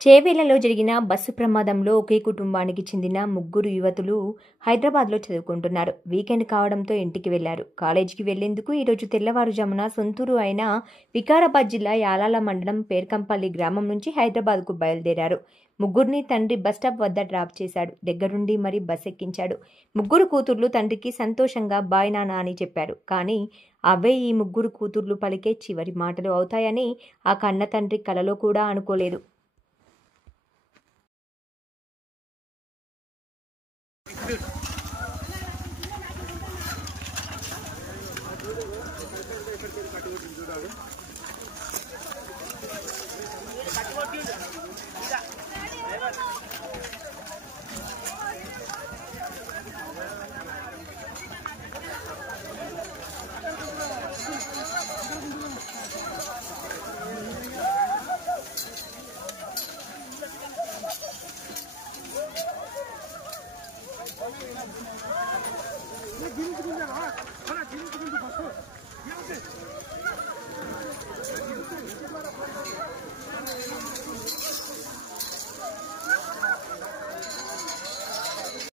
చేవేళ్లలో జరిగిన బస్సు ప్రమాదంలో ఒకే కుటుంబానికి చెందిన ముగ్గురు యువతులు హైదరాబాద్లో చదువుకుంటున్నారు. వీకెండ్ కావడంతో ఇంటికి వెళ్లారు. కాలేజీకి వెళ్లేందుకు ఈరోజు తెల్లవారుజామున సొంతూరు అయిన వికారాబాద్ జిల్లా యాలాల మండలం పేర్కంపల్లి గ్రామం నుంచి హైదరాబాద్కు బయలుదేరారు. ముగ్గురిని తండ్రి బస్టాప్ వద్ద డ్రాప్ చేశాడు. దగ్గరుండి మరీ బస్ ఎక్కించాడు. ముగ్గురు కూతుర్లు తండ్రికి సంతోషంగా బాయ్ నాన్న అని చెప్పారు. కానీ అవే ఈ ముగ్గురు కూతుర్లు పలికే చివరి మాటలు అవుతాయని ఆ కన్న తండ్రి కలలో కూడా అనుకోలేదు. गिरी